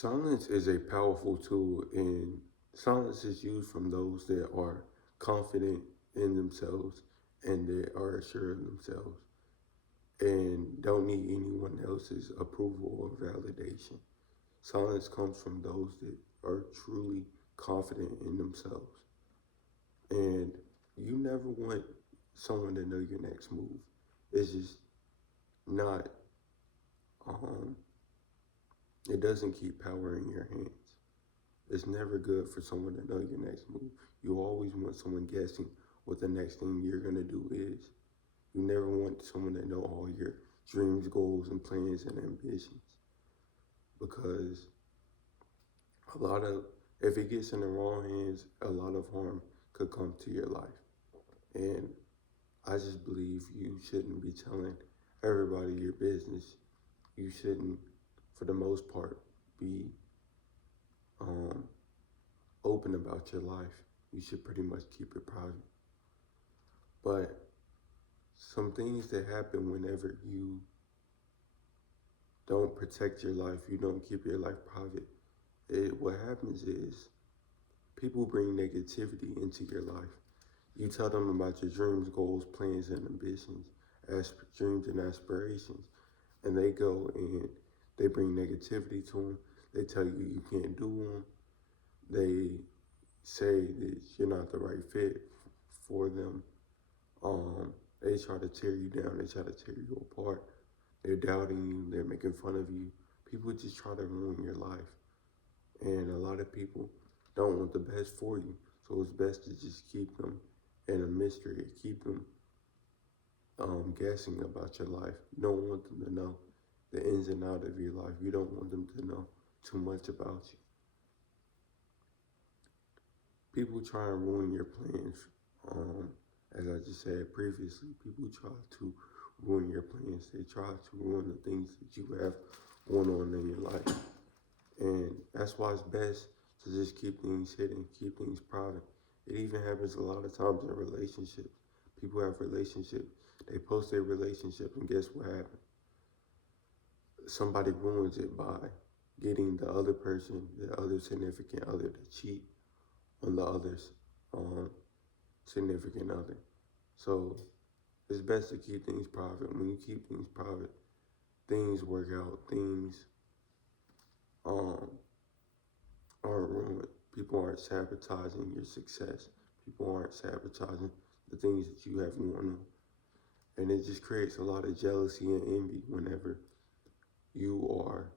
Silence is a powerful tool, and silence is used from those that are confident in themselves and that are assured of themselves and don't need anyone else's approval or validation. Silence comes from those that are truly confident in themselves. And you never want someone to know your next move. It's just not, um, it doesn't keep power in your hands. It's never good for someone to know your next move. You always want someone guessing what the next thing you're going to do is. You never want someone to know all your dreams, goals, and plans and ambitions because a lot of, if it gets in the wrong hands, a lot of harm could come to your life. And I just believe you shouldn't be telling everybody your business. You shouldn't, for the most part, be um, open about your life. You should pretty much keep it private. But some things that happen whenever you don't protect your life, you don't keep your life private, what happens is people bring negativity into your life. You tell them about your dreams, goals, plans, and ambitions, dreams and aspirations, and they go and they bring negativity to them. They tell you you can't do them. They say that you're not the right fit for them. They try to tear you down. They try to tear you apart. They're doubting you. They're making fun of you. People just try to ruin your life. And a lot of people don't want the best for you. So it's best to just keep them in a mystery. Keep them guessing about your life. You don't want them to know the ins and outs of your life. You don't want them to know too much about you. People try and ruin your plans. Um, as I just said previously, people try to ruin your plans. They try to ruin the things that you have going on in your life. And that's why it's best to just keep things hidden, keep things private. It even happens a lot of times in relationships. People have relationships. They post their relationship, and guess what happens? Somebody ruins it by getting the other person, the other significant other, to cheat on the other's um, significant other. So it's best to keep things private. When you keep things private, things work out. Things um, aren't ruined. People aren't sabotaging your success. People aren't sabotaging the things that you have going on. And it just creates a lot of jealousy and envy whenever you are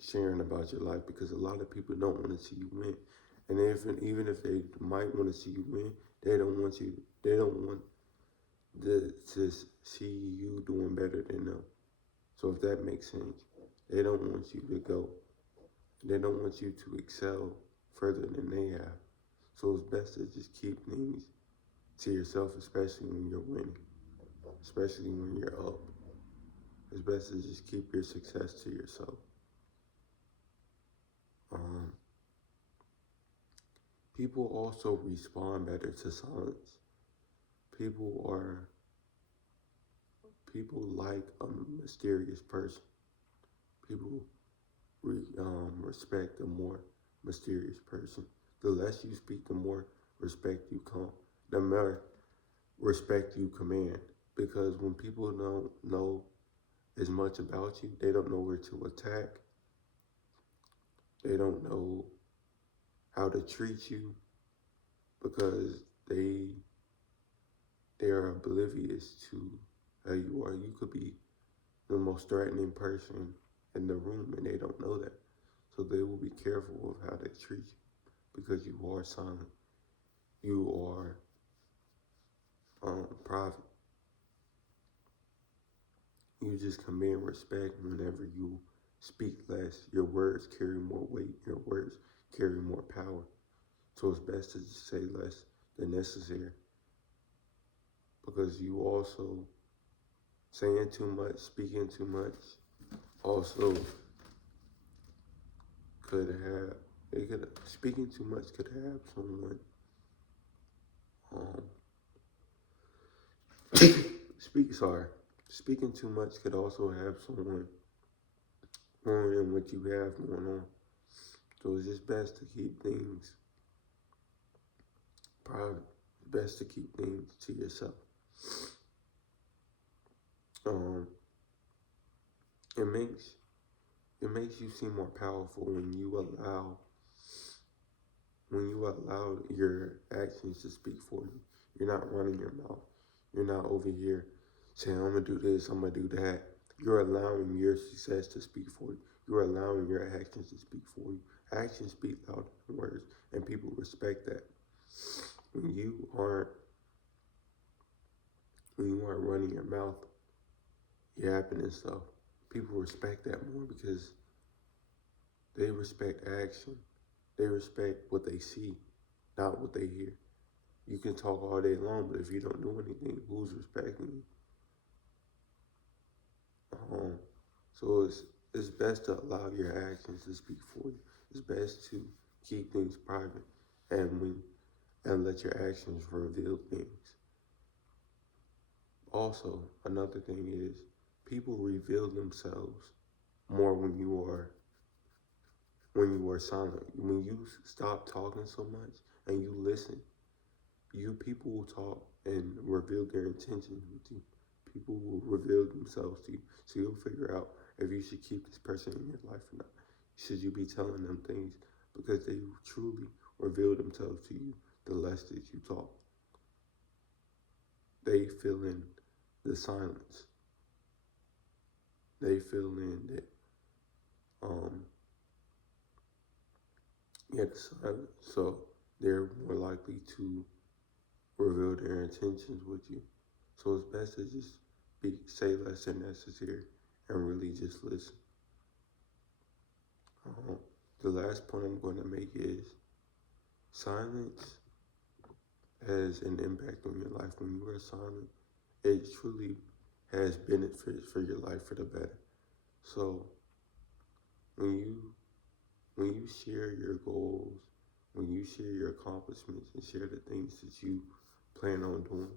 sharing about your life because a lot of people don't want to see you win. And even if they might want to see you win, they don't want to see you doing better than them. So if that makes sense, they don't want you to go. They don't want you to excel further than they have. So it's best to just keep things to yourself, especially when you're winning, especially when you're up. It's best to just keep your success to yourself. Um, People also respond better to silence. People are people like a mysterious person. People respect a more mysterious person. The less you speak, the more respect you come. The more respect you command. Because when people don't know as much about you, they don't know where to attack. They don't know how to treat you because they are oblivious to how you are. You could be the most threatening person in the room and they don't know that. So they will be careful of how they treat you because you are silent. You are private. You just command respect whenever you speak less. Your words carry more weight. Your words carry more power. So it's best to just say less than necessary because you also saying too much, speaking too much, also could have it could speaking too much could have someone um speak sorry speaking too much could also have someone more than what you have going on. So it's just best to keep things private. It's best to keep things to yourself. Um, it makes you seem more powerful when you allow your actions to speak for you. You're not running your mouth. You're not over here saying, I'm going to do this, I'm going to do that. You're allowing your success to speak for you. You're allowing your actions to speak for you. Actions speak louder than words, and people respect that. When you aren't running your mouth, yapping and stuff, people respect that more because they respect action. They respect what they see, not what they hear. You can talk all day long, but if you don't do anything, who's respecting you? So it's best to allow your actions to speak for you. It's best to keep things private and let your actions reveal things. Also, another thing is people reveal themselves more when you are silent. When you stop talking so much and you listen, people will talk and reveal their intentions with you. People will reveal themselves to you. So you'll figure out if you should keep this person in your life or not. Should you be telling them things because they truly reveal themselves to you the less that you talk. They fill in the silence. They fill in that the silence. So they're more likely to reveal their intentions with you. So it's best to just say less than necessary and really just listen. The last point I'm going to make is silence has an impact on your life. When you are silent, it truly has benefits for your life for the better. So when you share your goals, when you share your accomplishments and share the things that you plan on doing,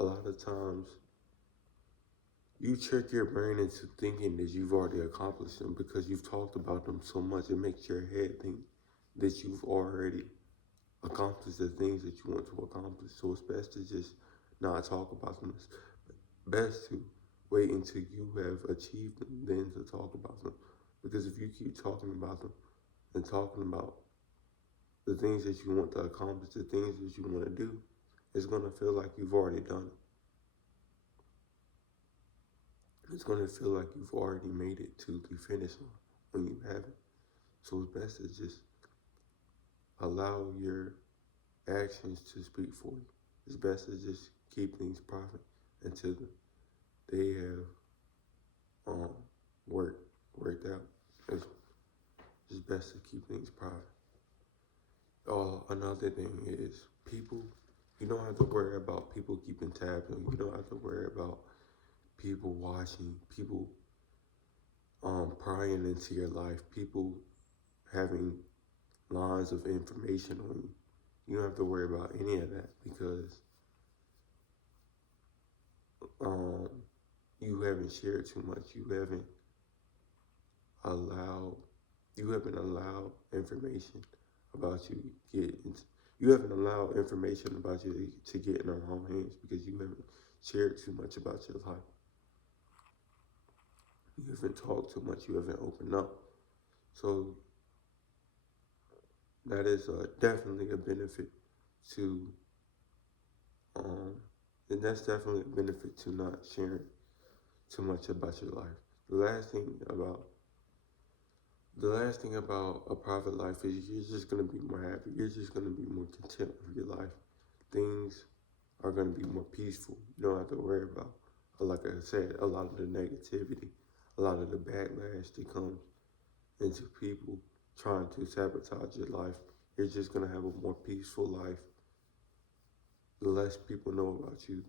a lot of times you trick your brain into thinking that you've already accomplished them because you've talked about them so much. It makes your head think that you've already accomplished the things that you want to accomplish. So it's best to just not talk about them. It's best to wait until you have achieved them, then to talk about them. Because if you keep talking about them and talking about the things that you want to accomplish, the things that you want to do, it's going to feel like you've already done it. It's going to feel like you've already made it to the finish line when you haven't. So it's best to just allow your actions to speak for you. It's best to just keep things private until they have worked out. It's best to keep things private. Another thing is people. You don't have to worry about people keeping tabs on you. You don't have to worry about people watching, people prying into your life, people having lines of information on you. You don't have to worry about any of that because you haven't shared too much. Allowed you haven't allowed information about you haven't allowed information about you to get in the wrong hands because you haven't shared too much about your life. You haven't talked too much. You haven't opened up. So that is definitely a benefit to, and that's definitely a benefit to not sharing too much about your life. The last thing about a private life is you're just gonna be more happy. You're just gonna be more content with your life. Things are gonna be more peaceful. You don't have to worry about, like I said, a lot of the negativity, a lot of the backlash that comes into people trying to sabotage your life. You're just gonna have a more peaceful life. The less people know about you,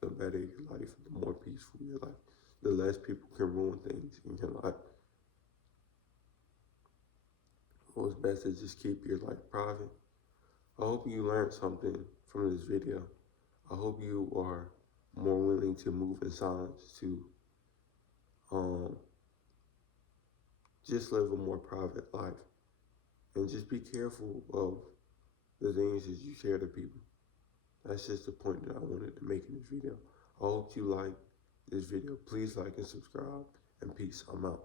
the better your life, the more peaceful your life. The less people can ruin things in your life. So it's best to just keep your life private. I hope you learned something from this video. I hope you are more willing to move in silence to just live a more private life. And just be careful of the things that you share to people. That's just the point that I wanted to make in this video. I hope you like this video. Please like and subscribe. And peace. I'm out.